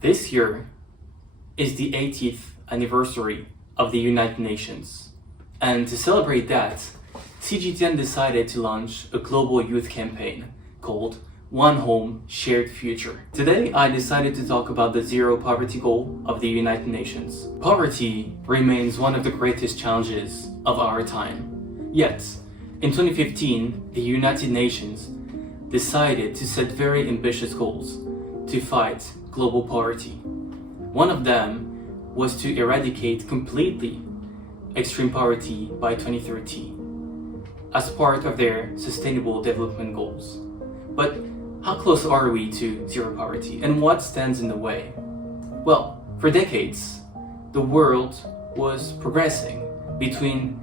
This year is the 80th anniversary of the United Nations, and to celebrate that, CGTN decided to launch a global youth campaign called One Home, Shared Future. Today, I decided to talk about the Zero Poverty Goal of the United Nations. Poverty remains one of the greatest challenges of our time. Yet, in 2015, the United Nations decided to set very ambitious goals to fight global poverty. One of them was to eradicate completely extreme poverty by 2030 as part of their Sustainable Development Goals. But how close are we to zero poverty, and what stands in the way? Well, for decades, the world was progressing. Between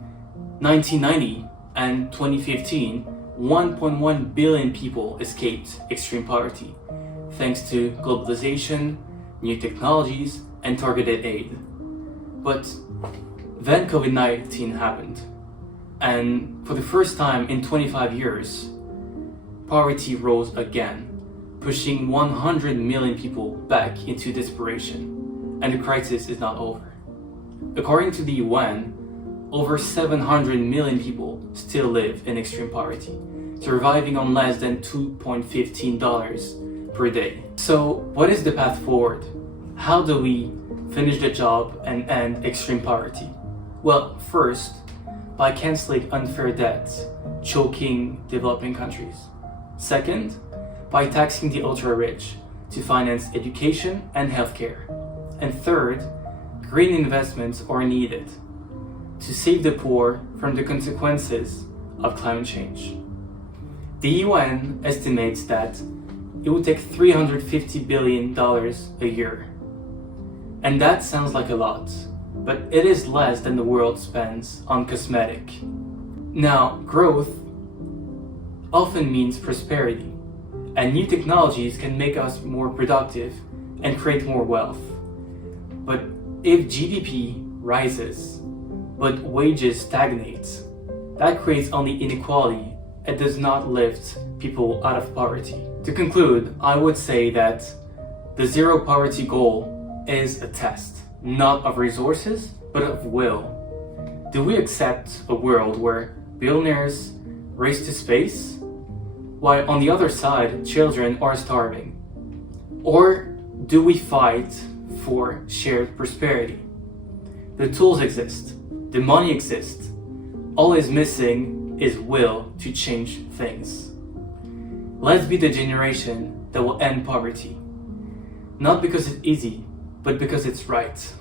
1990 and 2015, 1.1 billion people escaped extreme poverty, thanks to globalization, new technologies, and targeted aid. But then COVID-19 happened, and for the first time in 25 years, poverty rose again, pushing 100 million people back into desperation, and the crisis is not over. According to the UN, over 700 million people still live in extreme poverty, surviving on less than $2.15 per day. So what is the path forward? How do we finish the job and end extreme poverty? Well, first, by canceling unfair debts, choking developing countries. Second, by taxing the ultra-rich to finance education and healthcare. And third, green investments are needed to save the poor from the consequences of climate change. The UN estimates that it would take $350 billion a year. And that sounds like a lot, but it is less than the world spends on cosmetic. Now, growth often means prosperity, and new technologies can make us more productive and create more wealth. But if GDP rises, but wages stagnate, that creates only inequality and does not lift people out of poverty. To conclude, I would say that the zero poverty goal is a test, not of resources, but of will. Do we accept a world where billionaires race to space, while on the other side, children are starving? Or do we fight for shared prosperity? The tools exist, the money exists. All is missing is will to change things. Let's be the generation that will end poverty. Not because it's easy, but because it's right.